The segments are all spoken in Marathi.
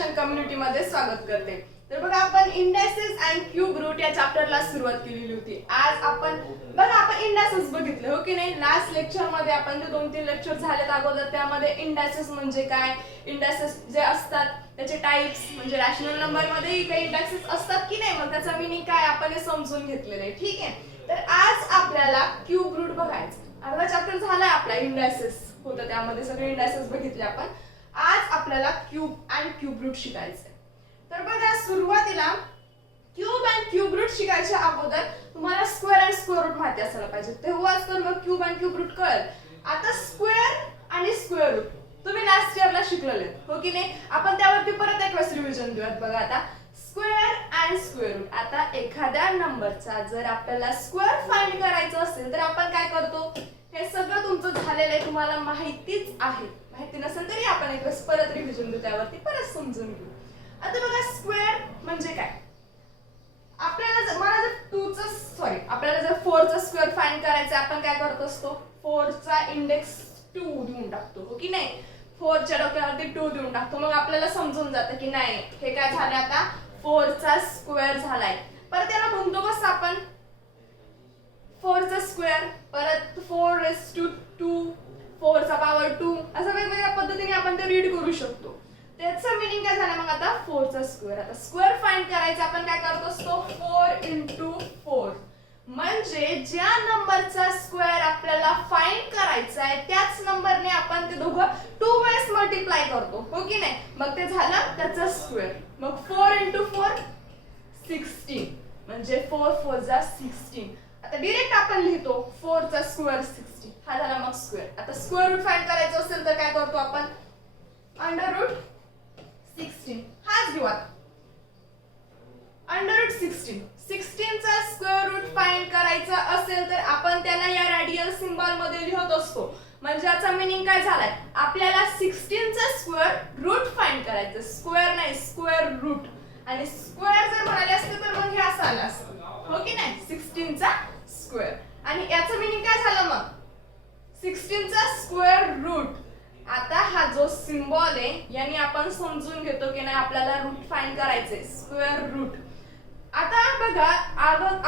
एज्युकेशन कम्युनिटीमध्ये स्वागत करते. तर बघा आपण इंडायसेस अँड क्यूब रूट या चॅप्टरला सुरुवात केलेली होती. आज आपण इंडायसेस बघितले हो की नाही. लास्ट लेक्चर मध्ये आपण जे 2-3 लेक्चर झालेत अगोदर त्यामध्ये इंडायसेस म्हणजे काय, इंडायसेस जे असतात त्याचे टाइप्स म्हणजे रॅशनल नंबर मध्ये काही इंडायसेस असतात की नाही, मग त्याचा मीनिंग काय आपण हे समजून घेतलेलं आहे. ठीक आहे. तर आज आपल्याला क्यूब रूट बघायचं. अर्धा चॅप्टर झालाय आपला इंडायसेस होतं, त्यामध्ये सगळे इंडायसेस बघितले आपण. आज आपल्याला क्यूब अँड क्यूब रूट शिकायचं आहे. तर बघा सुरुवातीला क्यूब अँड क्यूब रूट शिकायच्या अगोदर तुम्हाला स्क्वेअर अँड स्क्वेअर रूट माहिती असायला पाहिजे, तेव्हाच तर मग क्यूब अँड क्यूब रूट कळेल. आता स्क्वेअर आणि स्क्वेअर रूट तुम्ही लास्ट इयरला शिकलेले हो की नाही. आपण त्यावरती परत एक वेळेस रिव्हिजन देऊयात. बघा आता स्क्वेअर अँड स्क्वेअर रूट. आता एखाद्या नंबरचा जर आपल्याला स्क्वेअर फाइंड करायचं असेल तर आपण काय करतो, हे सगळं तुमचं झालेलं आहे, तुम्हाला माहितीच आहे. माहिती नसेल तरी आपण एक वेळेस परत रिव्हिजन देऊ, त्यावरती परत समजून घेऊ. आता बघा स्क्वेअर म्हणजे काय. आपल्याला जर 4 चा स्क्वेअर फाइंड करायचा आपण काय करत असतो, 4 चा इंडेक्स 2 देऊन टाकतो हो की नाही. 4 च्या डोक्यावरती 2 देऊन टाकतो, मग आपल्याला समजून जातं की नाही हे काय झालं, आता 4 चा स्क्वेअर झालाय. परत याला म्हणतो कसं आपण, 4 चा स्क्वेअर परत 4^2 4 चा पॉवर 2 असं वेगवेगळ्या पद्धतीने आपण ते रीड करू शकतो. त्याचं मीनिंग काय झालं मग आता 4 चा स्क्वेअर. आता स्क्वेअर फाइंड करायचा आपण काय करत असतो, 4×4 म्हणजे ज्या नंबरचा स्क्वेअर आपल्याला फाइंड करायचा आहे त्याच नंबरने आपण ते दोघं 2 वेळेस मल्टिप्लाय करतो हो की नाही. मग ते झालं त्याचा स्क्वेअर. मग 4×4 16 म्हणजे 4×4 16. आता डायरेक्ट आपण लिहितो 4 चा स्क्वेअर 16, हा झाला मग स्क्वेअर. आता स्क्वेअर रूट फाइंड करायचं असेल तर काय करतो आपण, √16 हाच घेऊ. आता √16 16 चा स्क्वेअर रूट फाइंड करायचा असेल तर आपण त्याला या रेडियल सिम्बॉल मध्ये लिहत असतो. म्हणजे याचा मीनिंग काय झालाय, आपल्याला 16 चा स्क्वेअर रूट फाइंड करायचं, स्क्वेअर नाही स्क्वेअर रूट. आणि स्क्वेअर जर म्हणाले असते तर मग हे असं आलं असतं हो की नाही, 16 चा स्क्वेअर. आणि याचं मीनिंग काय झालं मग, 16 चा स्क्वेअर रूट. आता हा जो सिम्बॉल आहे याने आपण समजून घेतो की नाही आपल्याला रूट फाइंड करायचे, स्क्वेअर रूट. आता बघा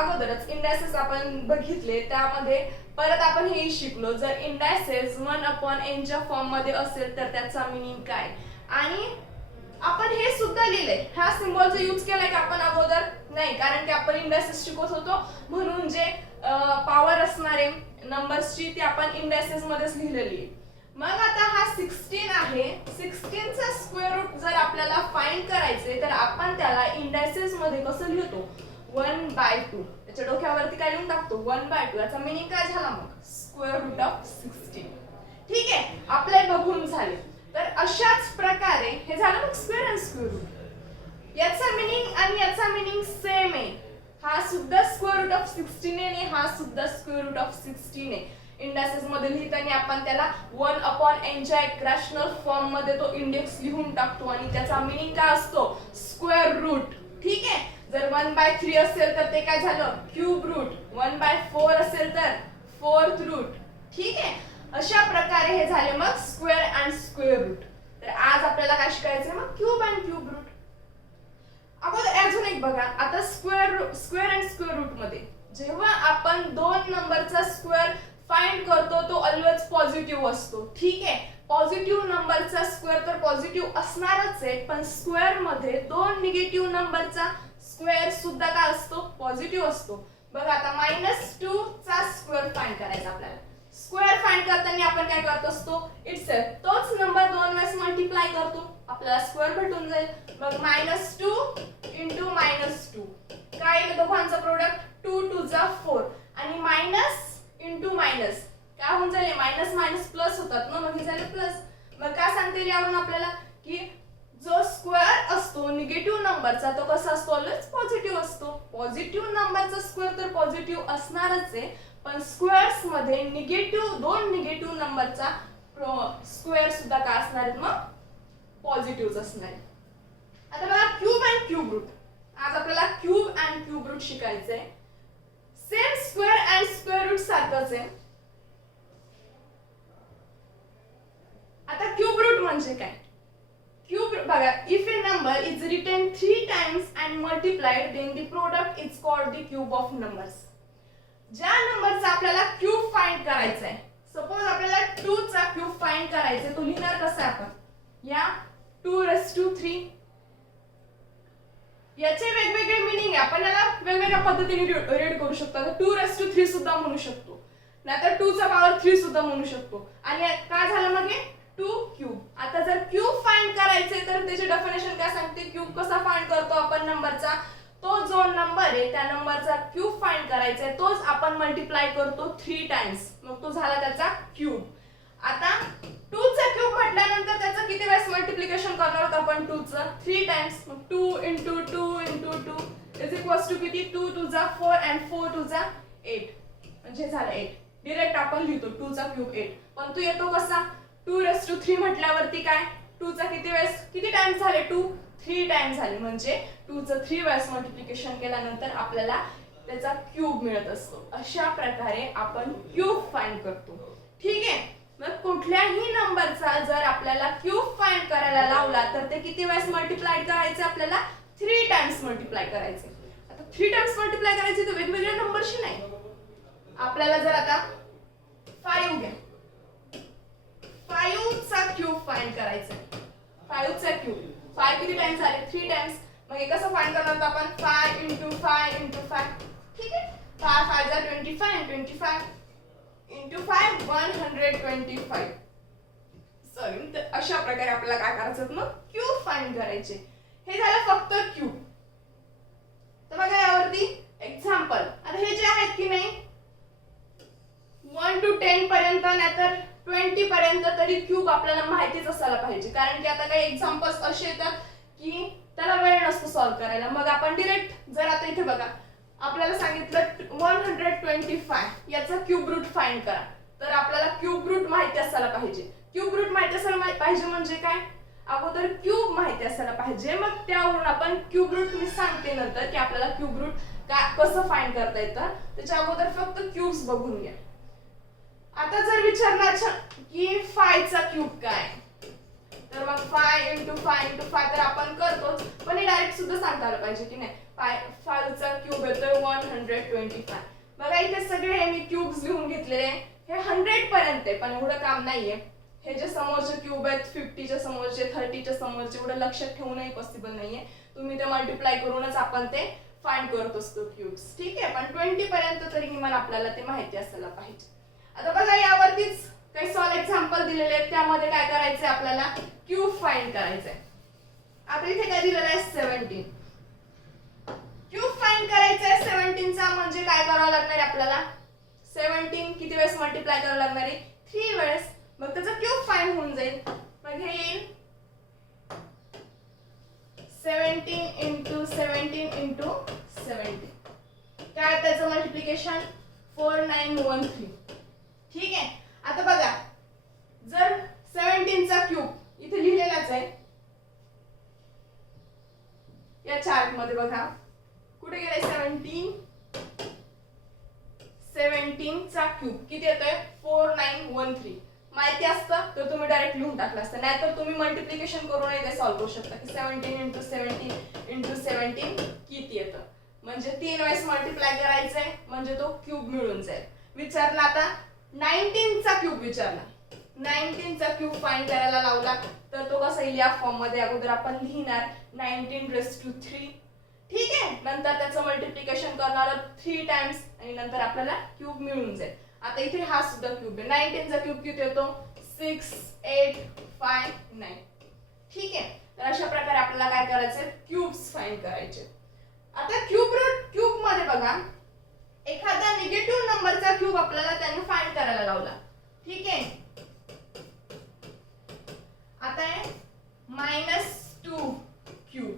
अगोदरच इंडायसेस आपण बघितले, त्यामध्ये परत आपण हे शिकलो, जर इंडायसेस 1/n च्या फॉर्म मध्ये असेल तर त्याचा मीनिंग काय. आणि आपण हे सुद्धा लिहिलंय, ह्या सिम्बॉलचा यूज केलाय का आपण अगोदर, नाही, कारण की आपण इंडायसेस शिकवत होतो म्हणून जे पॉवर असणारे नंबर्सची ती आपण इंडायसेस मध्येच लिहिलेली आहे. मग आता हा 16 आहे, 16 चा स्क्वेअर रूट जर आपल्याला फाइंड करायचे तर आपण त्याला इंडायसेस मध्ये कसं लिहितो, 1/2. त्याच्या डोक्यावरती काय लिहून टाकतो, 1/2. याचा मीनिंग काय झाला मग, स्क्वेअर रूट ऑफ 16. ठीक आहे, आपले बघून झाले. तर अशाच प्रकारे हे झालं मग स्क्वेअर अँड स्क्वेअर रूट. याचा मीनिंग आणि याचा मीनिंग सेम आहे. हा सुद्धा स्क्वेअर रूट ऑफ 16 आहे आणि हा सुद्धा स्क्वेअर रूट ऑफ 16 आहे. इंडायसेस मध्ये लिहिताना आपण त्याला 1/n च्या एक रॅशनल फॉर्म मध्ये तो इंडेक्स लिहून टाकतो आणि त्याचा मीनिंग काय असतो, स्क्वेअर रूट. ठीक आहे. जर 1/3 असेल तर ते काय झालं, क्यूब रूट. 1/4 असेल तर 4th रूट. ठीक आहे. अशा प्रकारे हे झाले मग स्क्वेअर अँड स्क्वेअर रूट. तर आज आपल्याला काय शिकायचंय मग, क्यूब अँड क्यूब रूट. अगोदर अजून एक बघा, आता स्क्वेअर अँड स्क्वेअर रूट मध्ये जेव्हा आपण 2 नंबरचा स्क्वेअर फाइंड करतो तो ऑलवेज पॉझिटिव्ह असतो. ठीक आहे. पॉझिटिव्ह नंबरचा स्क्वेअर तर पॉझिटिव्ह असणारच आहे, पण स्क्वेअर मध्ये 2 निगेटिव्ह नंबरचा स्क्वेअर सुद्धा काय असतो, पॉझिटिव्ह असतो. बघा आता -2 चा स्क्वेअर फाइंड करायचा आपल्याला. स्क्वेअर फाइंड करताना आपण काय करत असतो, इटसेल्फ तोच नंबर 2 वेळेस मल्टिप्लाय करतो, आपल्याला स्क्वेअर भेटून जाईल. मग -2 × -2 काय दोघांचं प्रोडक्ट, 2 × 2 = 4 आणि मायनस इंटू मायनस काय होऊन जाईल, मायनस मायनस प्लस होतात ना, मग हे झाले प्लस. मग काय सांगता येईल यावरून आपल्याला की जो स्क्वेअर असतो निगेटिव्ह नंबरचा तो कसा असतो, ऑलवेज पॉझिटिव्ह असतो. पॉझिटिव्ह नंबरचा स्क्वेअर तर पॉझिटिव्ह असणारच आहे, पण स्क्वेअर्स मध्ये 2 निगेटिव्ह नंबरचा स्क्वेअर सुद्धा काय असणार आहेत, मग पॉझिटिव्ह असणार आहे. आता बघा क्यूब अँड क्यूब रूट. आज आपल्याला क्यूब अँड क्यूब रूट शिकायचंय. Same square and square root सारखंच आहे. आता क्यूब रूट म्हणजे काय, क्यूब बघा, if a number is written 3 times and multiplied then the product is called the cube of numbers. ज्या नंबरचा आपल्याला क्यूब फाइंड करायचा आहे, सपोज आपल्याला 2 चा क्यूब फाइंड करायचा आहे, तो लिहिणार कसा आपण, या 2⁻3. याचे वेगवेगळे मीनिंग आहे, आपण याला वेगवेगळ्या पद्धतीने रीड करू शकतो. आता 2⁻3 सुद्धा म्हणू शकतो, नाहीतर 2 चा पॉवर 3 सुद्धा म्हणू शकतो. आणि काय झालं मग हे 2 क्यूब. आता जर क्यूब फाइंड करायचे तर त्याची डेफिनेशन काय सांगते, क्यूब कसा फाइंड करतो आपण नंबरचा, तो जो नंबर आहे त्या नंबरचा क्यूब फाइंड करायचा आहे, तोच आपण मल्टिप्लाय करतो 3 टाइम्स, मग तो झाला त्याचा क्यूब. आता 2 चा क्यूब म्हटल्यानंतर त्याचं किती वेळेस मल्टिप्लिकेशन करणार आहोत आपण 2 चं 3 टाइम्स. मग 2 × 2 × 2 इज इक्वल्स टू किती, 2 × 2 = 4 and 4 × 2 = 8. म्हणजे झालं 8. डायरेक्ट आपण लिहितो 2 चा क्यूब 8. पण तो येतो कसा, 2⁻3 म्हटल्यावरती काय, 2 चा किती वेळेस, किती टाइम्स झाले, 2 3 टाइम्स झाले. म्हणजे 2 चं 3 वेळेस मल्टिप्लिकेशन केल्यानंतर आपल्याला त्याचा क्यूब मिळत असतो. अशा प्रकारे आपण क्यूब फाइंड करतो. ठीक आहे. मग कुठल्याही नंबरचा जर आपल्याला क्यूब फाइंड करायला लावला तर ते किती वेळेस मल्टिप्लाय करायचे, आपल्याला 3 टाइम्स मल्टिप्लाय करायचे. आता 3 टाइम्स मल्टिप्लाय करायचे तर वेगवेगळ्या नंबरशी नाही. आपल्याला जर आता 5 घ्या, 5 चा क्यूब फाइंड करायचा आहे. 5 चा क्यूब, 5 किती टाइम्स झाले, 3 टाइम्स. मग हे कसं फाइंड करणार आपण, 5 × 5 × 5. ठीक आहे. 5 5 = 25 and 25 × 5 125. सॉरी, तर अशा प्रकारे आपल्याला काय करायचं, मग क्यूब फाइंड करायचे. हे झालं फक्त क्यूब. तर बघा यावरती एक्झाम्पल. आता हे जे आहेत की नाही 1 to 10 पर्यंत नाहीतर 20 पर्यंत तरी क्यूब आपल्याला माहितीच असायला पाहिजे, कारण की आता काही एक्झाम्पल्स असे येतात की त्याला वेळ नसतो सॉल्व्ह करायला. मग आपण डायरेक्ट, जर आता इथे बघा आपल्याला सांगितलं 125 याचा क्यूब रूट फाइंड करा, तर आपल्याला क्यूब रूट माहिती असायला पाहिजे. क्यूब रूट माहिती असायला पाहिजे म्हणजे काय, अगोदर क्यूब माहिती असायला पाहिजे, मग त्यावरून आपण क्यूब रूट, मी सांगते नंतर की आपल्याला क्यूब रूट कसं फाइंड करता येतं. त्याच्या अगोदर फक्त क्यूब्स बघून घ्या. आता जर विचारणार की 5 चा क्यूब काय, तर मग 5 × 5 × 5 तर आपण करतोच, पण हे डायरेक्ट सुद्धा सांगता आलं पाहिजे की नाही. 5 चा क्यूब येतोय 125. बघा इथे सगळे हे मी क्यूब्स लिहून घेतलेले, हे 100 पर्यंत आहे, पण एवढं काम नाहीये. हे जे समोरचे क्यूब आहेत 50 च्या समोरचे, 30 च्या समोरचे, एवढं लक्षात ठेवणंही पॉसिबल नाहीये. तुम्ही ते मल्टिप्लाय करूनच आपण ते फाइंड करत असतो क्यूब्स. ठीक आहे. पण 20 पर्यंत तरी किमान आपल्याला ते माहिती असायला पाहिजे. आता बघा यावरतीच काही सॉल्व एक्झाम्पल दिलेले आहेत, त्यामध्ये काय करायचंय, आपल्याला क्यूब फाइंड करायचंय. आता इथे काय दिलेलं आहे 17. क्यूब फाइंड करायचंय 17 चा, म्हणजे काय करावं लागणार आहे आपल्याला, 17 किती वेळेस मल्टिप्लाय करावं लागणार आहे, 3 वेळेस. मग त्याचा क्यूब फाइंड होऊन जाईल. मग हे येईल 17 × 17 × 17. काय त्याचं मल्टिप्लिकेशन 4913. ठीक आहे. आता बघा जर 17 चा क्यूब इथे लिहिलेलाच आहे या चार्ट मध्ये, बघा कुठे गेलाय 17 चा क्यूब किती येतोय 4913. माहिती असतं तर तुम्ही डायरेक्ट लिहून टाकलं असतं, नाहीतर तुम्ही मल्टिप्लिकेशन करून ते सॉल्व्ह करू शकता की 17 × 17 × 17 किती येतं. म्हणजे 3 वेळेस मल्टिप्लाय करायचंय म्हणजे तो क्यूब मिळून जाईल. विचारला आता 19 चा क्यूब विचारला, 19 चा क्यूब फाइंड करायला लावला तर तो कसा येईल, या फॉर्म मध्ये अगोदर आपण लिहिणार 19⁻3. ठीक आहे. नंतर त्याचं मल्टिप्लिकेशन करणार 3 टाइम्स आणि नंतर आपल्याला क्यूब मिळून जाईल. आता इथे हा सुद्धा क्यूब आहे. 19 चा क्यूब किती येतो 6 8 5 9. ठीक आहे. तर अशा प्रकारे आपल्याला काय करायचं, क्यूब्स फाइंड करायचे. आता क्यूब रूट, क्यूब मध्ये बघा एखादा निगेटिव्ह नंबरचा क्यूब आपल्याला त्याने फाइंड करायला लावला. ठीक आहे. आता आहे -2 क्यूब.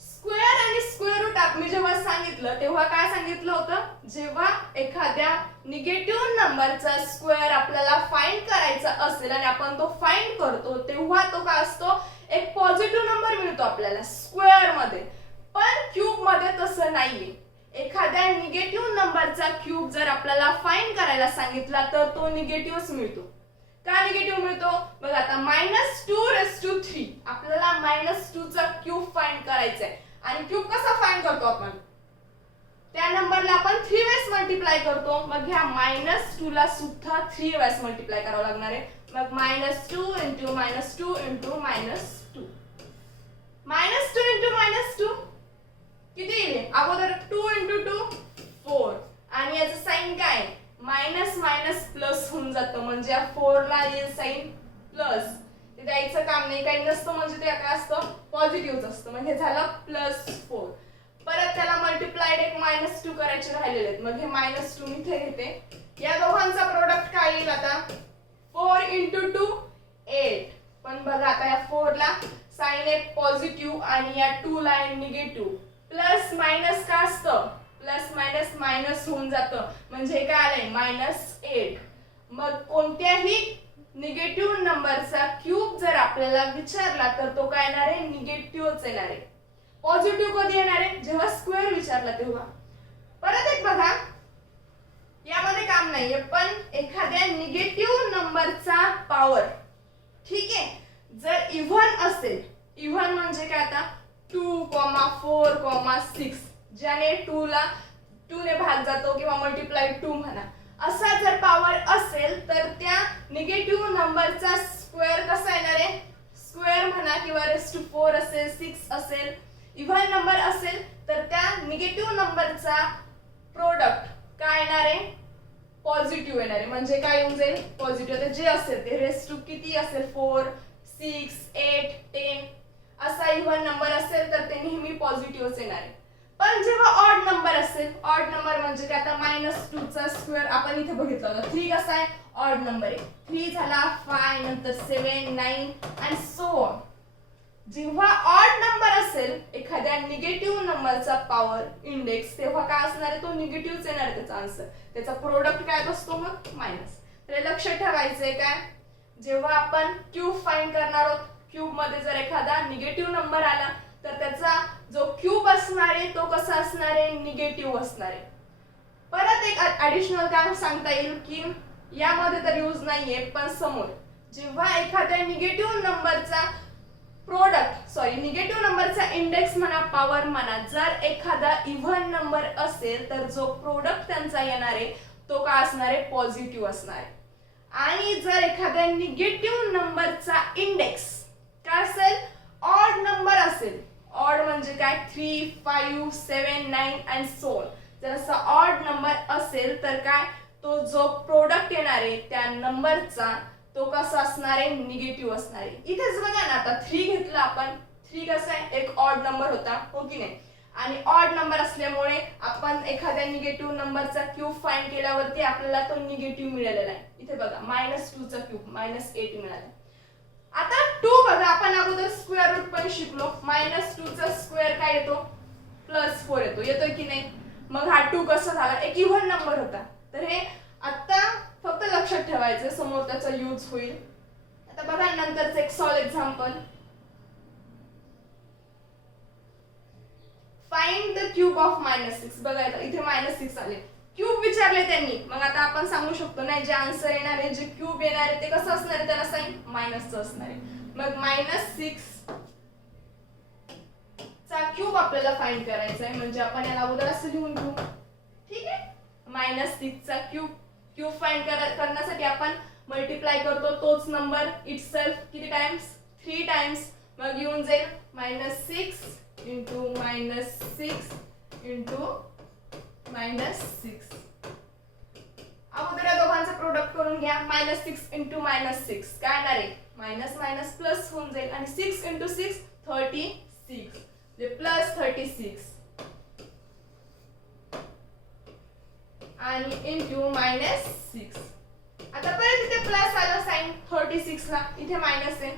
स्क्वेअर आणि स्क्वेअर रूट मी जेव्हा सांगितलं तेव्हा काय सांगितलं होतं, जेव्हा एखाद्या निगेटिव्ह नंबरचा स्क्वेअर आपल्याला फाइंड करायचा असेल आणि आपण तो फाइंड करतो तेव्हा तो काय असतो, एक पॉझिटिव्ह नंबर मिळतो आपल्याला स्क्वेअर मध्ये. पण क्यूब मध्ये तसं नाहीये. एखाद्या निगेटिव्ह नंबरचा क्यूब जर आपल्याला फाइंड करायला सांगितला तर तो निगेटिव्हच मिळतो. का निगेटिव्ह मिळतो? बघा आता -2⁻³ आपल्याला -2 चा क्यूब फाइंड करायचा आहे आणि क्यूब कसा फाइंड करतो आपण? त्या नंबरला आपण 3 वेळेस मल्टिप्लाय करतो. मग ह्या -2 ला सुद्धा 3 वेळेस मल्टिप्लाय करावं लागणार आहे. मग -2 * -2 * -2 -2 किती येईल? अगोदर 2 * 2 4 आणि याचं साइन काय? मायनस मायनस प्लस होऊन जातं म्हणजे या 4 ला येईल साइन प्लस. ते द्यायचं काम नाही, काही नसतं म्हणजे ते काय असतं? पॉझिटिव्हच असतं. म्हणजे झालं +4. परत त्याला मल्टिप्लाइड एक -2 करायचे राहिलेले आहेत. मग हे -2 मी इथे घेते. या दोघांचा प्रोडक्ट काय येईल आता? 4 * 2 8. पण बघा आता या 4 ला साइन आहे पॉझिटिव्ह आणि या 2 ला आहे निगेटिव्ह. प्लस मायनस का असतं? प्लस मायनस मायनस होऊन जातं म्हणजे काय आलंय? -8. मग कोणत्याही निगेटिव्ह नंबरचा क्यूब जर आपल्याला विचारला तर तो काय येणार आहे? निगेटिव्हच येणार आहे. पॉझिटिव्ह कधी येणार आहे? जेव्हा स्क्वेअर विचारला तेव्हा. परत एक बघा, यामध्ये काम नाहीये पण एखाद्या निगेटिव्ह नंबरचा पॉवर, ठीक आहे, जर इव्हन असेल, इव्हन म्हणजे काय आता 2, 4, 6 ज्याने 2 ला 2 ने भाग जातो किंवा मल्टिप्लाय 2 म्हणा, असा जर पॉवर असेल तर त्या निगेटिव्ह नंबरचा स्क्वेअर कसा येणार आहे? स्क्वेअर म्हणा किंवा ⁻⁴ असेल, 6 असेल, इव्हन नंबर असेल तर त्या निगेटिव्ह नंबरचा प्रोडक्ट काय येणार आहे? पॉझिटिव्ह येणार आहे. म्हणजे काय येऊन जाईल? पॉझिटिव्ह. तर जे असेल ते ⁻⁴ किती असेल? 4, 6, 8, 10 असा इव्हन नंबर असेल तर ते नेहमी पॉझिटिव्हच येणार आहे. पण जेव्हा ऑड नंबर असेल, ऑड नंबर म्हणजे काय आता -2 चा स्क्वेअर आपण इथे बघितला होता. 3 कसा आहे? ऑड नंबर आहे. 3 झाला 5, नंतर 7, 9 अँड सो ऑन. जेव्हा ऑड नंबर असेल एखाद्या निगेटिव्ह नंबरचा पॉवर इंडेक्स, तेव्हा काय असणार आहे? तो निगेटिव्हच येणार आहे त्याचा आन्सर. त्याचा प्रोडक्ट काय असतो? मग मायनस. तर लक्षात ठेवायचंय काय? जेव्हा आपण क्यूब फाइंड करणार आहोत, क्यूब मध्ये जर एखादा निगेटिव्ह नंबर आला तर त्याचा जो क्यूब असणार आहे तो कसा असणार आहे? निगेटिव्ह असणार आहे. परत एक ऍडिशनल काय सांगता येईल की यामध्ये तर यूज नाहीये पण समोर जेव्हा एखाद्या निगेटिव्ह नंबरचा निगेटिव्ह नंबरचा इंडेक्स म्हणा, पॉवर म्हणा, जर एखादा इव्हन नंबर असेल तर जो प्रोडक्ट त्यांचा येणार आहे तो काय असणार आहे? पॉझिटिव्ह असणार आहे. आणि जर एखाद्या निगेटिव्ह नंबरचा इंडेक्स काय असेल? ऑड नंबर असेल. ऑड म्हणजे काय? 3, 5, 7, 9 अँड सो ऑन. जर असा ऑड नंबर असेल तर काय? तो जो प्रोडक्ट येणार आहे त्या नंबरचा तो कसा असणार आहे? निगेटिव्ह असणार आहे. इथेच बघा ना, आता 3 घेतला आपण. 3 कसा आहे? एक ऑड नंबर होता, हो की नाही? आणि ऑड नंबर असल्यामुळे आपण एखाद्या निगेटिव्ह नंबरचा क्यूब फाइंड केल्यावरती आपल्याला तो निगेटिव्ह मिळालेला आहे. इथे बघा -2 चा क्यूब -8 मिळाला. आता 2 बघा, आपण अगोदर स्क्वेअर रूट पण शिकलो. -2 चा स्क्वेअर काय येतो? +4 येतो. येतोय की नाही? मग हा 2 कसा झाला? एक इव्हन नंबर होता. तर हे आता फक्त लक्षात ठेवायचं, समोर त्याचा यूज होईल. आता बघा नंतरचं एक solve example. Find the cube of -6. बघा इथे -6 आले. क्यूब विचारले त्यांनी. मग आता आपण सांगू शकतो नाही, जे आन्सर येणार आहे, जे क्यूब येणार आहे ते कसं असणार आहे? त्याला साइन मायनसचं असणार आहे. मग -6 चा क्यूब आपल्याला फाइंड करायचा आहे. म्हणजे आपण याला अगोदर असं लिहून घेऊ, ठीक आहे? -6 चा क्यूब फाइंड करण्यासाठी आपण मल्टिप्लाय करतो तोच नंबर इटसेल्फ किती टाइम्स? 3 टाइम्स. मग येऊन जाईल -6 into -6 into -6. अगोदर या दोघांचं प्रोडक्ट करून घ्या. -6 into -6 काय येणार आहे? मायनस मायनस प्लस होऊन जाईल आणि 6 into 6 36 म्हणजे +36 आणि इंटू -6. आता परत इथे प्लस आलं साइन 36 ला, इथे मायनस आहे.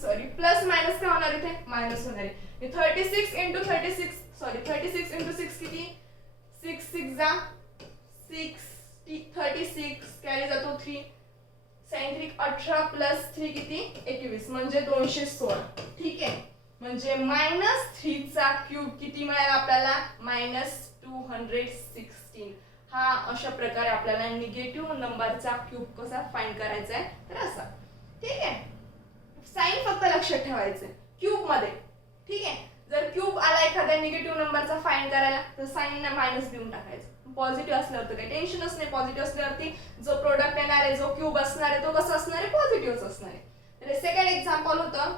सॉरी, प्लस मायनस काय होणार? इथे मायनस होणार आहे. 36 into 36 किती? 6 6 जा 36 कॅरी जातो 3. साइन 3 18 प्लस 3 किती? 21 म्हणजे 216. ठीक आहे? म्हणजे -3 चा क्यूब किती मिळाला आपल्याला? -216. हा अशा प्रकारे आपल्याला निगेटिव्ह नंबरचा क्यूब कसा फाइंड करायचा आहे तर असा. ठीक आहे, साइन फक्त लक्षात ठेवायचं क्यूब मध्ये. ठीक आहे, जर क्यूब आला एखाद्या निगेटिव्ह नंबरचा फाइंड करायला तर साइन मायनस देऊन टाकायचं. पॉझिटिव्ह असल्यावर तर काही टेन्शनच नाही. पॉझिटिव्ह असल्यावरती जो प्रोडक्ट येणार आहे, जो क्यूब असणार आहे तो कसा असणार आहे, पॉझिटिव्हच असणार आहे. तर सेकंड एक्झाम्पल होतं.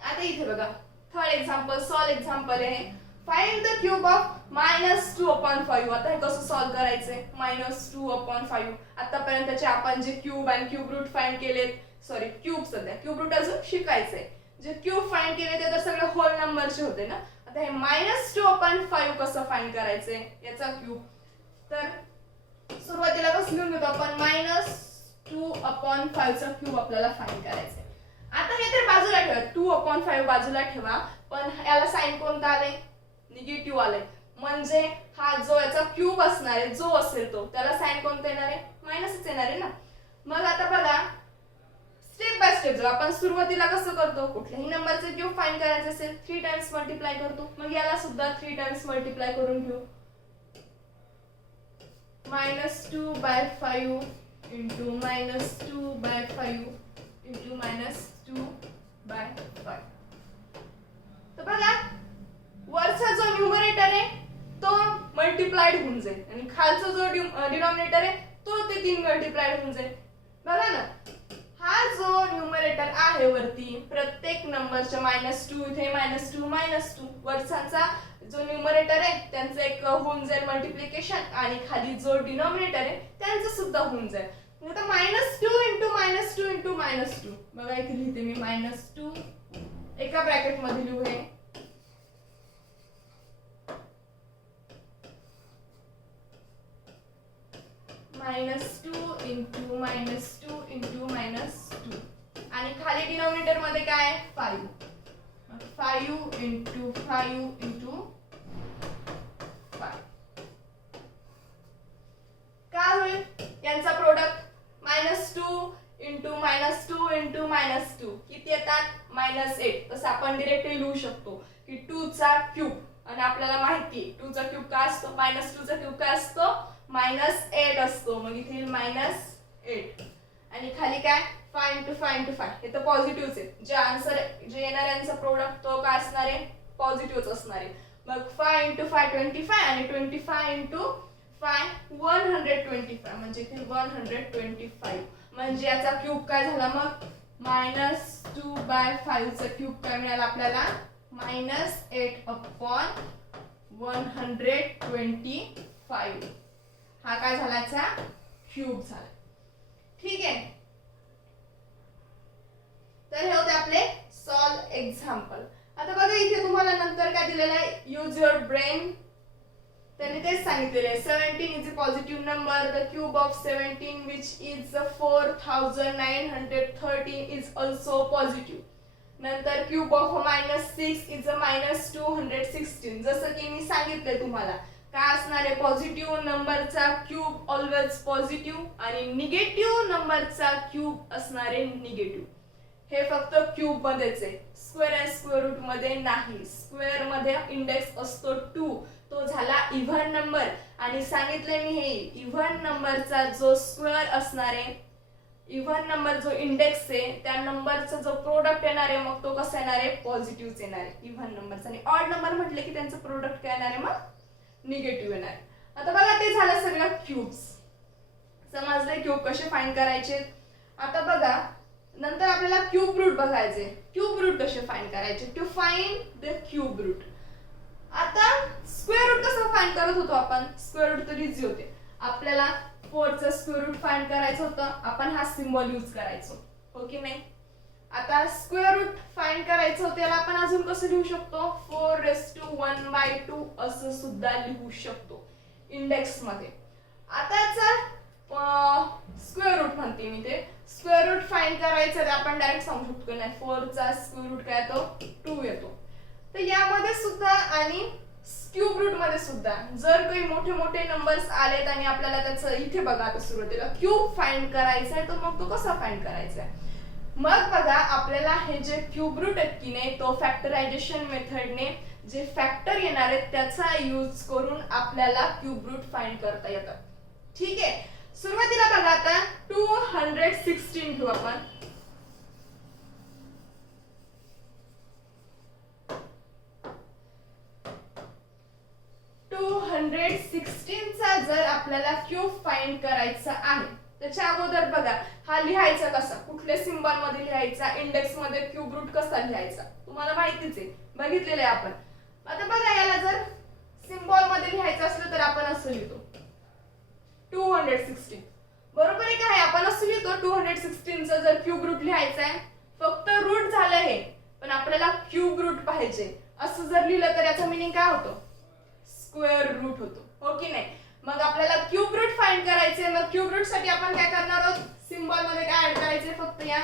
आता इथे बघा थर्ड एक्झाम्पल, सॉल्व एक्झाम्पल आहे. Find the cube of -2/5. आता हे कसं सॉल्व करायचंय, -2/5. आतापर्यंतचे आपण जे क्यूब आणि क्यूब रूट फाइंड केलेत, सॉरी क्यूब सध्या क्यूब रूट अजून शिकायचंय. जे क्यूब फाइंड केले ते तर सगळे होल नंबरचे होते ना. आता हे -2/5 कसं फाइंड करायचंय याचा क्यूब. तर सुरुवातीला कसं लिहून घेतो आपण, -2/5 चा क्यूब आपल्याला फाइंड करायचा आहे. आता हे तर बाजूला ठेवा, 2/5 बाजूला ठेवा, पण याला साइन कोणता आले, निगेटिव्ह आले. म्हणजे हा जो याचा क्यूब असणार आहे, जो असेल तो, त्याला साइन कोणतं येणार आहे, मायनसच येणार आहे ना. मग आता बघा स्टेप बाय स्टेप, जर आपण सुरुवातीला कसं करतो, कुठल्याही नंबरचे क्यूब फाइंड करायचे असेल 3 टाइम्स मल्टिप्लाय करतो. मग याला सुद्धा 3 टाइम्स मल्टिप्लाय करून घेऊ. -2/5 into -2/5 into -2/5. तर बघा वरचा जो न्यूमरेटर आहे तो मल्टिप्लाइड होऊन जाईल आणि खालचा जो डिनॉमिनेटर आहे तो ते 3 मल्टिप्लाइड होऊन जाईल. बघा ना, हा जो न्यूमरेटर आहे वरती प्रत्येक नंबरच्या -2 इथे -2 वरचा जो न्यूमरेटर आहे त्यांचं एक होऊन जाईल मल्टिप्लिकेशन आणि खाली जो डिनॉमिनेटर आहे त्यांचं सुद्धा होऊन जाईल. आता -2 into -2 into -2. बघा इथे लिहिते मी -2 एका ब्रॅकेट मध्ये लिहू हे. -2 into -2 into -2 आणि खाली डिनॉमिनेटर मध्ये काय आहे 5. 5 into 5 into 5. काय होईल यांचा प्रोडक्ट, -2 into -2 into -2 किती येतात, -8. तसं आपण डायरेक्टली लिहू शकतो की 2 चा क्यूब, आणि आपल्याला माहिती आहे 2 चा क्यूब काय असतो, -2 चा क्यूब काय असतो, -8 असतो. मग इथे -8 आणि खाली काय 5 into 5 into 5. हे तर पॉझिटिव्हच आहे. जे आन्सर जे येणार यांचा प्रोडक्ट तो काय असणार आहे, पॉझिटिव्हच असणार आहे. मग 5 into 5 25 आणि 25 into 5 125 म्हणजे इथे 125. म्हणजे याचा क्यूब काय झाला, मग -2/5 चा क्यूब काय मिळाला आपल्याला, -8/125. हा काय झाला याचा क्यूब झाला. ठीक आहे, तर हे होते आपले सॉल्व एक्झाम्पल. आता बघा इथे तुम्हाला नंतर काय दिलेलं आहे, यूज युअर ब्रेन. त्यांनी तेच सांगितलेले आहे 17 is a positive number, the cube of 17 which is 4913 is also positive. नंतर क्यूब ऑफ -6 इज -216. जसं की मी सांगितले तुम्हाला काय असणार आहे, पॉझिटिव्ह नंबरचा क्यूब ऑलवेज पॉझिटिव्ह आणि निगेटिव्ह नंबरचा क्यूब असणार आहे निगेटिव्ह. हे फक्त क्यूब मध्येच आहे, स्क्वेअर आणि स्क्वेअर रूट मध्ये नाही. स्क्वेअर मध्ये इंडेक्स असतो 2, तो झाला इव्हन नंबर. आणि सांगितले मी हे इव्हन नंबरचा जो स्क्वेअर असणार आहे, इव्हन नंबर जो इंडेक्स आहे त्या नंबरचा जो प्रोडक्ट येणार आहे मग तो कसा येणार आहे, पॉझिटिव्हच येणार आहे इव्हन नंबरचा. आणि ऑड नंबर म्हटले की त्यांचं प्रोडक्ट काय येणार आहे, मग निगेटिव्ह येणार आहे. आता बघा ते झालं सगळं क्यूब्स. समजले क्यूब कसे फाइंड करायचे. आता बघा नंतर आपल्याला क्यूब रूट बघायचे. क्यूब रूट कसे फाइंड करायचे, to find the cube root. आता स्क्वेअर रूट कसं फाइंड करत होतो आपण, स्क्वेअर रूट तर इझी होते. आपल्याला 4 चा स्क्वेअर रूट फाइंड करायचं होतं, आपण हा सिम्बॉल यूज करायचो, हो की नाही. आता स्क्वेअर रूट फाइंड करायचं होतं, त्याला आपण अजून कसं लिहू शकतो, 4⁻² असं सुद्धा लिहू शकतो इंडेक्स मध्ये. आता याचा स्क्वेअर रूट म्हणते मी, ते स्क्वेअर रूट फाइंड करायचं तर आपण डायरेक्ट सांगू शकतो नाही 4 चा स्क्वेअर रूट काय येतो, 2 येतो. तर यामध्ये सुद्धा आणि क्यूब रूट मध्ये सुद्धा जर काही मोठे मोठे नंबर्स आलेत आणि आपल्याला त्याचं इथे बघा आता सुरुवातीला क्यूब फाइंड करायचा आहे, तर मग तो कसा फाइंड करायचा आहे. मग बघा आपल्याला हे जे क्यूब रूट आहेत की नाही तो फॅक्टरायझेशन मेथडने जे फॅक्टर येणार आहेत त्याचा यूज करून आपल्याला क्यूब रूट फाइंड करता येतात. ठीक आहे, सुरुवातीला बघा आता 216 घेऊ आपण. चा जर आपल्याला क्यूब फाइंड करायचा आहे त्याच्या अगोदर बघा हा लिहायचा कसा, कुठल्या सिंबल मध्ये लिहायचा, इंडेक्स मध्ये क्यूब रूट कसा लिहायचा तुम्हाला माहितीच आहे, बघितलेलं आहे आपण. आता बघा याला जर सिंबल मध्ये लिहायचं असलं तर आपण असं लिहितो 216. बरोबर आहे काय, आपण असं लिहितो 216 चा जर क्यूब रूट लिहायचा आहे. फक्त रूट झालं हे, पण आपल्याला क्यूब रूट पाहिजे. असं जर लिहिलं तर याचा मीनिंग काय होतो, स्क्वेअर रूट होतो, हो की नाही. मग आपल्याला क्यूब रूट फाइंड करायचे. मग क्यूब रूट साठी आपण काय करणार आहोत, सिंबल मध्ये काय ऍड करायचे, फक्त या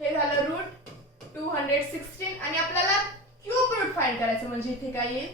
हे झालं रूट 216 आणि आपल्याला क्यूब रूट फाइंड करायचं म्हणजे इथे काय येईल,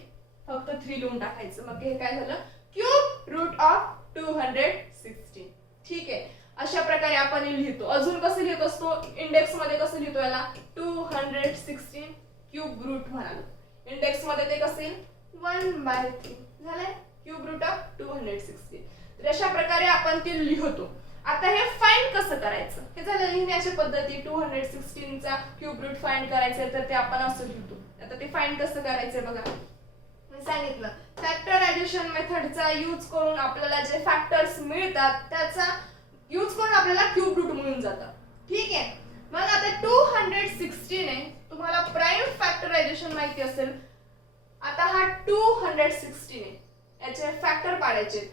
फक्त 3 लिहून टाकायचं. मग हे काय झालं, क्यूब रूट ऑफ 216. ठीक आहे, अशा प्रकारे आपण लिहितो. अजून कसं लिहित असतो, इंडेक्स मध्ये कसं लिहितो याला 216 क्यूब रूट म्हणालो. इंडेक्स मध्ये ते कसं येईल 1/3 झालंय क्यूब रूट ऑफ 216. तर अशा प्रकारे आपण ते लिहितो. आता हे फाइंड कसं करायचं, हे झालं लिहिण्याची पद्धती. 216 चा क्यूब रूट फाइंड करायचं तर ते आपण असं लिहितो. आता ते फाइंड कसं करायचं बघा, मी सांगितलं फॅक्टरायझेशन मेथडचा यूज करून आपल्याला जे फॅक्टर्स मिळतात त्याचा यूज करून आपल्याला क्यूब रूट मिळून जातं. ठीक आहे, मग आता 216 आहे, तुम्हाला प्राइम फॅक्टरायझेशन माहिती असेल. आता हा 216 आहे, याचे फॅक्टर पाडायचे.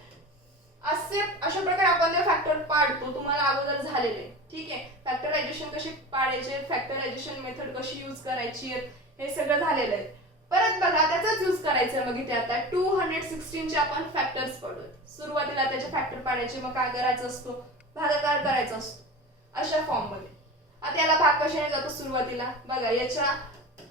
अशा प्रकारे आपण ते फॅक्टर पाडतो, तुम्हाला अगोदर झालेले. ठीक आहे, फॅक्टरायझेशन कशी पाडायचे, फॅक्टरायझेशन मेथड कशी यूज करायची हे सगळं झालेलं आहे. परत बघा त्याचाच यूज करायचं. मग इथे आता 216 चे आपण फॅक्टर्स पाडू. सुरुवातीला त्याचे फॅक्टर पाडायचे, मग काय करायचं असतो, भागाकार करायचा असतो अशा फॉर्म मध्ये. आता याला भाग कशाने जातो, सुरुवातीला बघा याच्या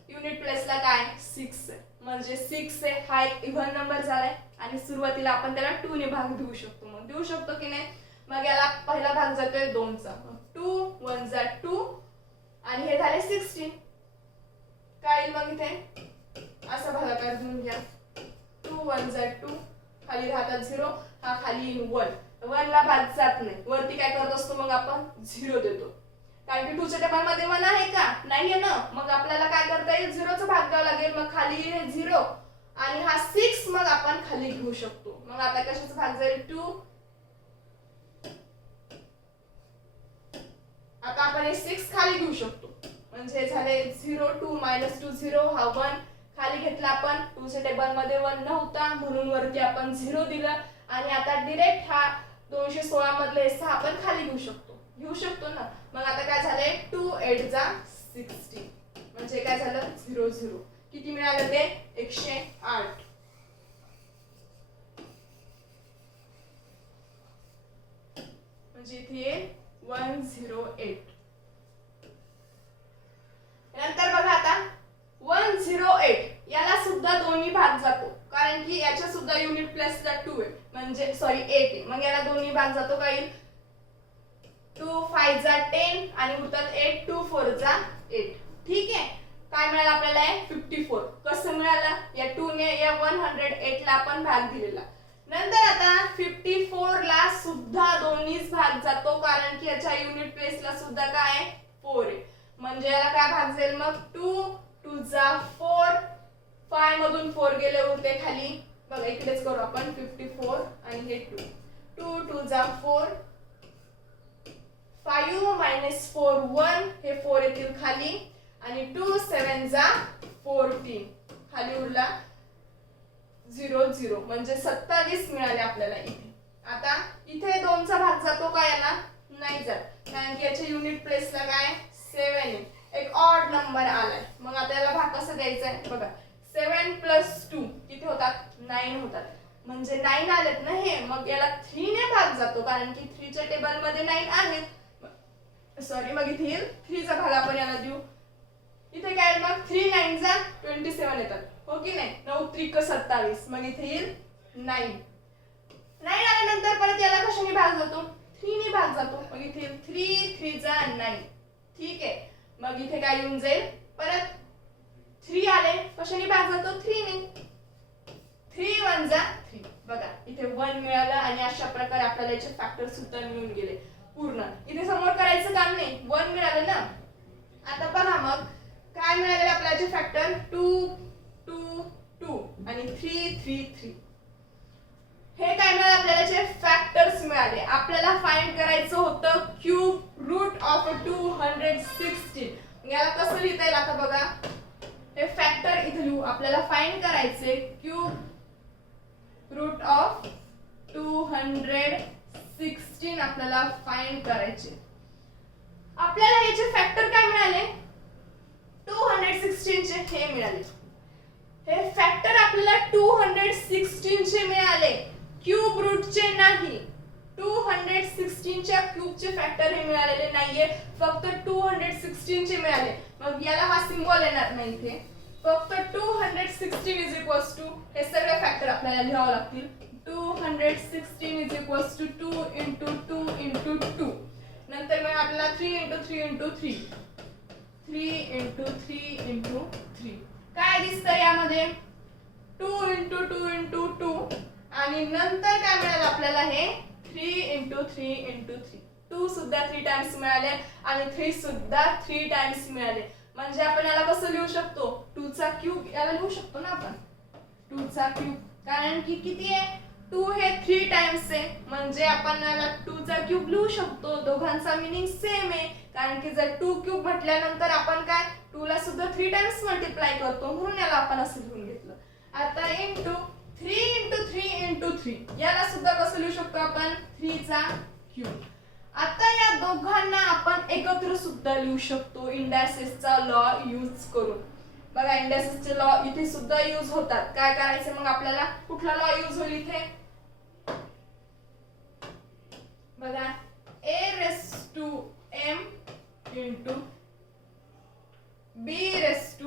युनिट प्लेसला काय 6 आहे, म्हणजे 6 आहे हा एक इव्हन नंबर झालाय आणि सुरुवातीला आपण त्याला 2 ने भाग देऊ शकतो. मग देऊ शकतो की नाही. मग याला पहिला भाग जातोय 2 चा, 2 1 जा 2 आणि हे झाले 16. काय येईल मग इथे असा भागाकार घेऊन घ्या. 2 1 जा 2, खाली राहतात 0, हा खाली 1. 1 ला भाग जात नाही, वरती काय करत असतो मग आपण 0 देतो. कारण की 2 च्या टेबल मध्ये 1 आहे का, नाहीये ना. मग आपल्याला काय करता येईल, 0 चा भाग द्यावा लागेल. मग खाली 0 आणि हा 6 मग आपण खाली घेऊ शकतो. मग आता कशाचा भाग जाईल 2. आता आपण हे 6 खाली घेऊ शकतो, म्हणजे झाले 0 2 -2 0, हा 1 खाली घेतला आपण. 2 च्या टेबल मध्ये 1 नव्हता म्हणून वरती आपण 0 दिलं आणि आता डायरेक्ट हा 216 मधले 6 आपण खाली घेऊ शकतो ना. मग आता काय झाले 2 8 जा 16, म्हणजे काय झालं 0 0. किती मिळालं ते 108. म्हणजे इथे 108. नंतर बघा आता 108 याला सुद्धा दोन्ही भाग जातो, कारण की याच्या सुद्धा युनिट प्लेसला 2 आहे, म्हणजे सॉरी 8 आहे. मग याला दोन्ही भाग जातो. काय 2 5 जा 10 आणि उरतात 8 2 4 जा 8. ठीक आहे, काय मिळालं आपल्याला 54. कसं मिळालं, या 2 ने या 108 ला आपण भाग दिलेला. नंतर आता 54 ला सुद्धा दोन्हीच भाग जातो, कारण की याच्या युनिट प्लेसला सुद्धा काय 4 आहे. म्हणजे याला काय भाग जाईल मग 2 2 जा 4, 5 मधून 4 गेले उरते खाली. बघा इकडेच करू आपण 54 आणि हे 2 2 2 जा 4, 5 - 4 1, हे 4 येतील खाली आणि 2 7 जा 14, खाली उरला 0 0, म्हणजे 27 मिळाले आपल्याला इथे. आता इथे 2 चा भाग जातो का याला, नाही जात, कारण की याच्या युनिट प्लेसला काय 7 आहे, एक ऑड नंबर आलाय. मग आता याला भाग कसा द्यायचा आहे बघा. 7 + 2 किती होतात 9 होतात, म्हणजे 9 आलेत ना हे. मग याला 3 ने भाग जातो, कारण की 3 च्या टेबल मध्ये 9 आहेत. सॉरी, मग इथे 3 चा भाग आपण याला देऊ. इथे काय मग 3 9 जा 27 येतात, हो की नाही. 9 3 27, मग इथे येईल 9. 9 आल्यानंतर परत याला कशाने भाग जातो 3 ने भाग जातो. मग इथे 3 3 जा 9. ठीक आहे, मग इथे काय येऊन जाईल, परत 3 आले, कशाने भाग जातो, 3 ने, 3 1 जा 3, बघा इथे 1 मिळालं आणि अशा प्रकारे आपल्याला याचे फॅक्टर सुद्धा मिळून गेले पूर्ण. इथे समोर करायचं काम नाही, 1 मिळालं ना. आता बघा मग काय मिळाले आपल्याला फॅक्टर, 2 2 2 आणि 3 3 3. हे काय मिळाले आपल्याला जे फॅक्टर्स मिळाले. आपल्याला फाइंड करायचं होतं क्यूब रूट ऑफ 216. याला कसं लिहिता येईल आता बघा, हे फॅक्टर इथे लिहू. आपल्याला फाइंड करायचे क्यूब रूट ऑफ 216 आपल्याला फाइंड करायचे. आपल्याला याचे फॅक्टर काय मिळाले, 216 चे हे मिळाले. हे फॅक्टर आपल्याला 216 चे मिळाले, क्यूब रूट चे नाही. 216 च्या क्यूब चे फॅक्टर हे मिळालेले नाहीये, फक्त 216 चे मिळाले. मग याला हा सिंबल येणार नाही इथे, फक्त 216 इज इक्वल्स टू हे सगळे फॅक्टर आपल्याला लिहावे लागतील. 216 is equals to 2 into 2 into 2. नंतर मग आपल्याला 3 इंटू 3 इंटू 3, 3 इंटू 3 इंटू 3. काय दिसतं यामध्ये, 2 इंटू 2 इंटू 2 आणि नंतर काय मिळालं आपल्याला, हे 3 इंटू 3 इंटू 3. 2 सुद्धा 3 टाइम्स मिळाले आणि 3 सुद्धा 3 टाइम्स मिळाले. म्हणजे आपण याला कसं लिहू शकतो, 2 चा क्यूब याला लिहू शकतो ना आपण, 2 चा क्यूब. कारण की किती आहे, 2 हे 3 टाइम्स आहे, म्हणजे आपण याला 2 चा क्यूब लिहू शकतो. दोघांचा मीनिंग सेम आहे, कारण की जर 2 क्यूब म्हटल्यानंतर आपण काय 2 ला सुद्धा 3 टाइम्स मल्टिप्लाय करतो, म्हणून याला आपण असं लिहून घेतलं. आता इंटू 3 इंटू 3 इंटू 3 याला सुद्धा कसं लिहू शकतो आपण, 3 चा क्यूब. आता या दोघांना आपण एकत्र सुद्धा लिहू शकतो इंडायसेसचा लॉ यूज करून. बघा इंडायसेसचे लॉ इथे सुद्धा यूज होतात. काय करायचं मग आपल्याला, कुठला लॉ यूज होईल इथे, बघा a raised to m into b raised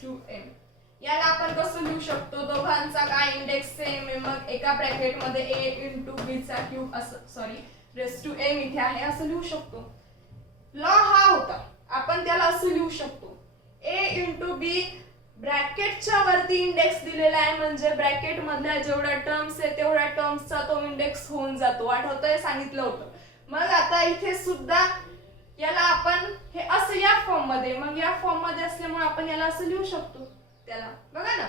to m. याला आपण कसं लिहू शकतो, दोघांचा काय इंडेक्स सेम आहे, मग एका ब्रॅकेट मध्ये a इंटू b चा क्यूब असं, सॉरी रेस टू m इथे आहे असं लिहू शकतो. लॉ हा होता, आपण त्याला असं लिहू शकतो, a इंटू b ब्रॅकेटच्या वरती इंडेक्स दिलेला आहे, म्हणजे ब्रॅकेट मधल्या जेवढ्या टर्म्स आहे तेवढ्या टर्म्सचा तो इंडेक्स होऊन जातो. आठवतंय, सांगितलं होतं. मग आता इथे सुद्धा याला आपण हे असं या फॉर्म मध्ये, मग या फॉर्म मध्ये असल्यामुळे आपण याला असं लिहू शकतो. त्याला बघा ना,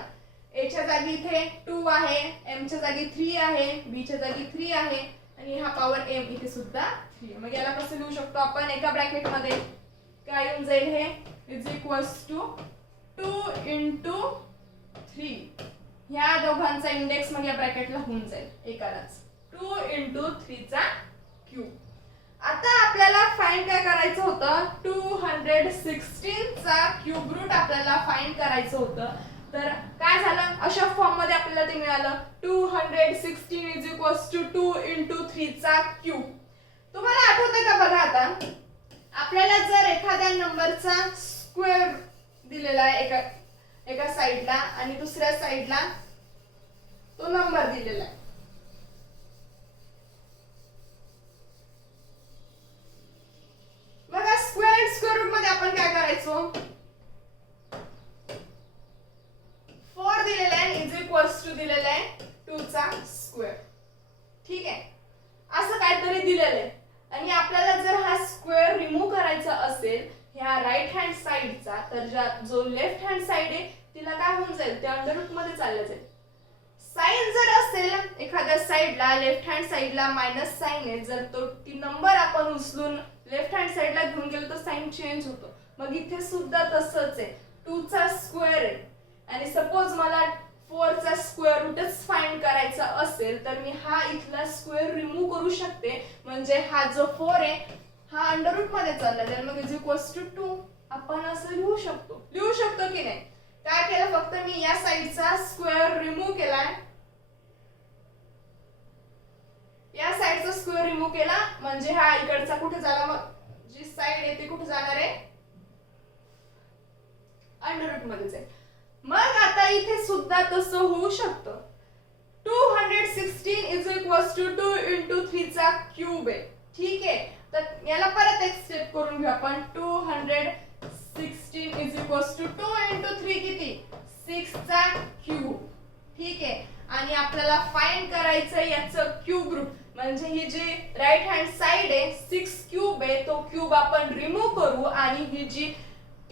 a च्या जागी इथे 2 आहे, m च्या जागी 3 आहे, b च्या जागी 3 आहे आणि हा पॉवर m इथे सुद्धा 3. मग याला कसं लिहू शकतो आपण, एका ब्रॅकेट मध्ये काय येऊन जाईल, हे इज इक्वल्स टू 2 इंटू 3. ह्या दोघांचा इंडेक्स मग या ब्रॅकेटला होऊन जाईल एकालाच, 2 इंटू 3 चा क्यूब. आता आपल्याला फाइंड काय करायचं होतं, 216 चा क्यूब रूट आपल्याला फाइंड करायचं होतं. तर काय झालं, अशा फॉर्म मध्ये आपल्याला ते मिळालं, 216 इज इक्वल्स टू 2 इंटू 3 चा क्यूब. तुम्हाला आठवतंय का बघा, आता आपल्याला जर एखाद्या नंबरचा स्क्वेअर दिलेला आहे एका साइडला आणि दुसऱ्या साइडला तो नंबर दिलेला आहे, बघा स्क्वेअर आणि स्क्वेअर रूट मध्ये आपण काय करायचो, 4 दिलेला आहे इज इक्वल्स टू दिलेला आहे 2 चा स्क्वेअर. ठीक आहे, असं काहीतरी दिलेलं आहे आणि आपल्याला जर हा स्क्वेअर रिमूव्ह करायचा असेल ह्या राईट हँड साइडचा, तर जो लेफ्ट हँड साइड आहे तिला काय होऊन जाईल, ते अंडर रूट मध्ये चाललं जाईल. साइन जर असेल एखाद्या साइडला, लेफ्ट हँड साइडला मायनस साइन आहे, जर तो ती नंबर आपण उचलून लेफ्ट हँड साइडला घेऊन गेलो तर साइन चेंज होतो. मग इथे सुद्धा तसंच आहे, 2 चा स्क्वेअर आहे आणि सपोज मला 4 चा स्क्वेअर रूटच फाइंड करायचा असेल तर मी हा इथला स्क्वेअर रिमूव्ह करू शकते, म्हणजे हा जो 4 आहे हा अंडर रूट मध्ये चालला जाईल. मग इज इक्वल्स टू 2 आपण असं लिहू शकतो की नाही. काय केलं, फक्त मी या साइडचा स्क्वेअर रिमूव्ह केलाय, या साइडचा स्क्वेअर रिमूव्ह केला, म्हणजे हा इकडचा कुठे झाला, मग जी साइड आहे ती कुठे जाणार आहे, अंडर रूट मध्ये जाईल. मग आता इथे सुद्धा तसं होऊ शकतं. 216 इज इक्वल्स टू 2 इंटू 3 चा क्यूब आहे. ठीक आहे, तर याला परत एक स्टेप करून घेऊ आपण. 216 इज इक्वल्स टू 2 इंटू 3 किती 6 चा क्यूब. ठीक आहे, आणि आपल्याला फाइंड करायचं याचं क्यूब रूट. म्हणजे ही जी राईट हँड साइड आहे 6 क्यूब आहे, तो क्यूब आपण रिमूव्ह करू आणि ही जी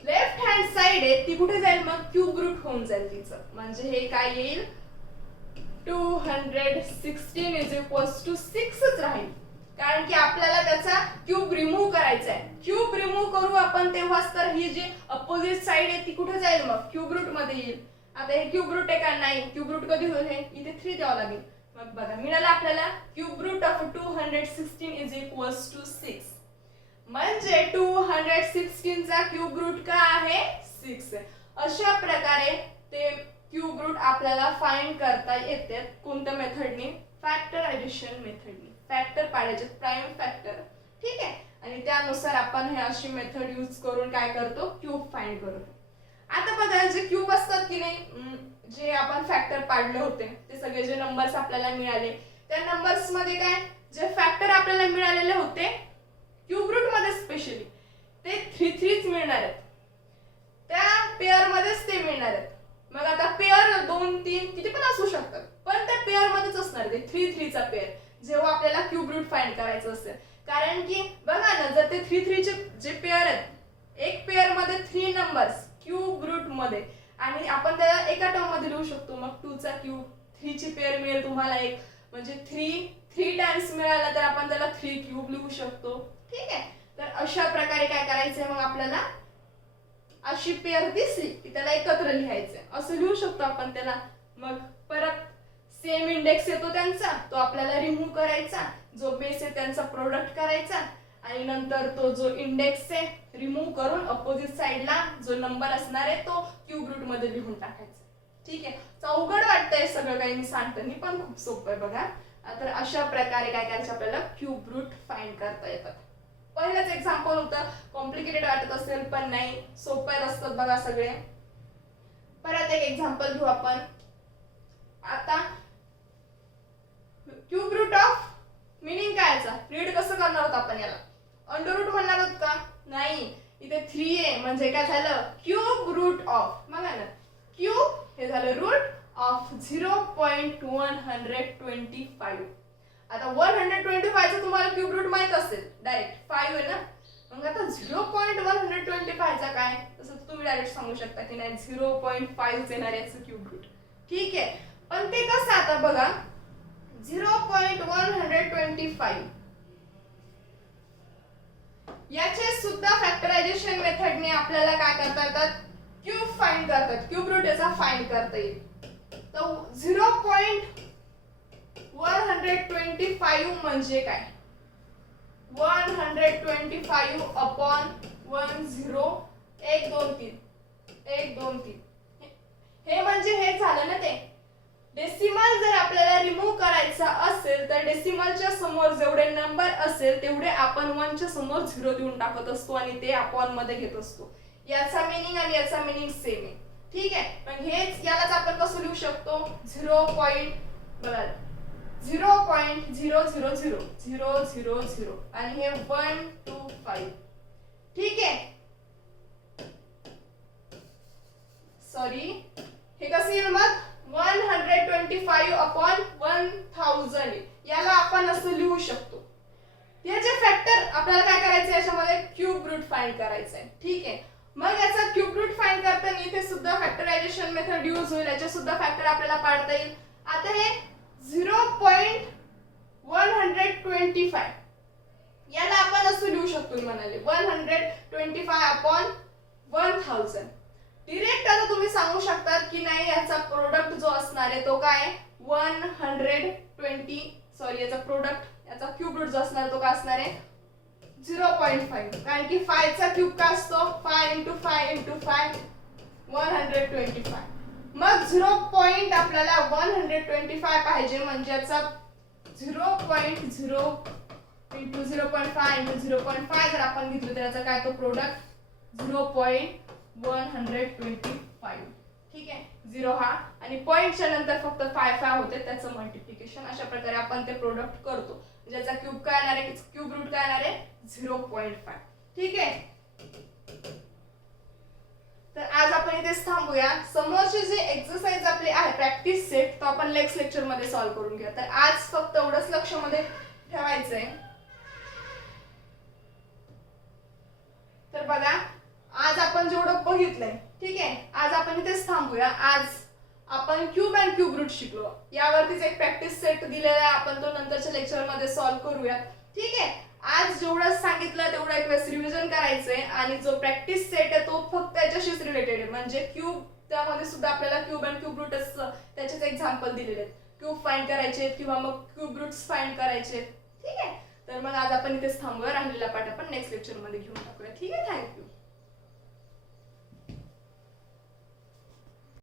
लेफ्ट हँड साइड आहे ती कुठे जाईल मग क्यूब रूट होऊन जाईल तिचं. म्हणजे हे काय येईल 216 इज इक्वल्स टू 6च राहील, कारण की आपल्याला त्याचा क्यूब रिमूव्ह करायचा आहे. क्यूब रिमूव्ह करू आपण तेव्हाच तर ही जी अपोजिट साइड आहे ती कुठे जाईल मग क्यूब रूट मध्ये येईल. आता हे क्यूब रूट आहे का नाही, क्यूब रूट कधी होईल हे इथे 3 द्यावं लागेल. मग बघा मिळालं आपल्याला cube root of 216 is equals to 6. म्हणजे 216 चा क्यूब रूट का आहे 6. अशा प्रकारे ते क्यूब रूट आपल्याला फाइंड करता येते. कोणत्या मेथडने फॅक्टरायझेशन मेथडने. फॅक्टर पाडायचे प्राइम फॅक्टर. ठीक आहे, आणि त्यानुसार आपण हे अशी मेथड यूज करून काय करतो क्यूब फाइंड करतो. आता बघा जे क्यूब असतात की नाही, जे आपण फॅक्टर पाडले होते ते सगळे जे नंबर्स आपल्याला मिळाले त्या नंबर्स मध्ये काय जे फॅक्टर आपल्याला मिळालेले होते क्यूब रूट मध्ये स्पेशली ते 3 मिळणार आहेत. त्या पेअर मध्येच ते मिळणार आहेत. मग आता पेअर 2 3 किती पण असू शकतात, पण त्या पेअर मध्येच असणार ते 3 चा पेअर जेव्हा आपल्याला क्यूब रूट फाइंड करायचं असेल. कारण की बघा ना, जर ते 3 चे जे पेअर आहेत एक पेअर मध्ये 3 नंबर्स क्यूब रूट मध्ये आणि आपण त्याला एका टर्म मध्ये लिहू शकतो. मग 2 चा क्यूब 3 ची पेअर मिळेल तुम्हाला एक, म्हणजे 3 टाइम्स मिळाला तर आपण त्याला 3 क्यूब लिहू शकतो. ठीक आहे, तर अशा प्रकारे काय करायचंय मग आपल्याला अशी पेअर दिसली की त्याला एकत्र लिहायचंय असं लिहू शकतो आपण त्याला. मग परत सेम इंडेक्स येतो त्यांचा, तो आपल्याला रिमूव्ह करायचा. जो बेस आहे त्यांचा प्रोडक्ट करायचा आणि नंतर तो जो इंडेक्स आहे रिमूव्ह करून अपोजिट साइडला जो नंबर असणार आहे तो क्यूब रूट मध्ये लिहून टाकायचा. ठीक आहे, अवघड वाटतंय सगळं काही मी सांगताना, पण खूप सोपं आहे बघा. तर अशा प्रकारे काय करायचं आपल्याला क्यूब रूट फाइंड करता येतात. पहिलंच एक्झाम्पल होतं, कॉम्प्लिकेटेड वाटत असेल पण नाही, सोपे असतात बघा सगळे. परत एक एक्झाम्पल घेऊ आपण. आता क्यूब रूट ऑफ मीनिंग काय याचा रीड कसं करणार आहोत आपण याला अंडर रूट म्हणणार आहोत का नाही. इथे 3 आहे म्हणजे काय झालं क्यूब रूट ऑफ. बघा ना, क्यूब हे झालं रूट ऑफ 0.125. आता 125 चा तुम्हाला क्यूब रूट माहित असेल, डायरेक्ट 5 आहे ना. मग आता 0.125 चा काय, तसं तुम्ही डायरेक्ट सांगू शकता की नाही 0.5 येणार याचं क्यूब रूट. ठीक आहे, पण ते कसं आता बघा 0.125 याचे सुद्धा फॅक्टरायझेशन मेथडने आपल्याला काय करता येतात क्यूब फाइंड करतात. क्यूब रूट याचा फाइंड करता येईल. तर 0.125 म्हणजे काय 125 अपॉन 10 1 2 3 1 2 3 हे म्हणजे हे झालं ना. ते डेसिमल जर आपल्याला रिमूव्ह करायचा असेल तर डेसिमलच्या समोर जेवढे नंबर असेल तेवढे आपण 1 च्या समोर 0 देऊन टाकत असतो आणि ते अपॉन मध्ये घेत असतो. याचा मीनिंग आणि याचा मीनिंग सेम आहे. ठीक आहे, पण हेच यालाच आपण कसं लिहू शकतो 0.0000000 आणि हे 125. ठीक आहे, सॉरी हे कसं येईल मग 125 अपॉन 1000 याला आपण असं लिहू शकतो. याचे फॅक्टर आपल्याला काय करायचं याच्यामध्ये क्यूब रूट फाइंड करायचं आहे. ठीक आहे, मग याचा क्यूब रूट फाइंड करताना इथे सुद्धा फॅक्टरायझेशन मेथड यूज होईल. याचे सुद्धा फॅक्टर आपल्याला पाडता येईल. आता हे 0.125 याला आपण असं लिहू शकतो. मी म्हणाले 125 अपॉन 1000. डायरेक्ट आता तुम्ही सांगू शकतात की नाही याचा प्रोडक्ट जो असणार आहे तो काय 120 सॉरी याचा प्रोडक्ट याचा क्यूब रूट जो असणार तो काय असणार आहे 0.5. कारण की 5 चा क्यूब काय असतो 5 * 5 * 5 125. मग 0. आपल्याला 125 पाहिजे म्हणजे याचा 0.0 * 0.5 * 0.5 जर आपण घेतलं तर याचा काय तो प्रोडक्ट 0.125. ठीक आहे, 0 हा, आणि पॉईंटच्या नंतर फक्त 5 होते त्याचं मल्टिप्लिकेशन. अशा प्रकारे आपण ते प्रोडक्ट करतो. ज्याचा क्यूब काय येणार आहे, क्यूब रूट काय येणार आहे 0.5. ठीक आहे, तर आज आपण इथेच थांबूया. समोरचे जे एक्सरसाइज आपले आहे प्रॅक्टिस सेट तो आपण नेक्स्ट लेक्चर मध्ये सॉल्व्ह करून घेऊया. तर आज फक्त एवढंच लक्षामध्ये ठेवायचंय. तर बघा, आज आपण जेवढं बघितलंय, ठीक आहे, आज आपण इथेच थांबूया. आज आपण क्यूब अँड क्यूब रूट शिकलो. यावरतीच एक प्रॅक्टिस सेट दिलेला आहे, आपण तो नंतरच्या लेक्चर मध्ये सॉल्व्ह करूया. ठीक आहे, आज जेवढं सांगितलं तेवढं एक वेळेस रिव्हिजन करायचंय, आणि जो प्रॅक्टिस सेट आहे तो फक्त त्याच्याशीच रिलेटेड आहे. म्हणजे क्यूब, त्यामध्ये सुद्धा आपल्याला क्यूब अँड क्यूब रूट त्याचेच एक्झाम्पल दिलेले आहेत. क्यूब फाइंड करायचे किंवा मग क्यूब रूट्स फाइंड करायचे. ठीक आहे, तर मग आज आपण इथेच थांबूया. राहिलेला पाठ आपण नेक्स्ट लेक्चर मध्ये घेऊन टाकूया. ठीक आहे, थँक्यू.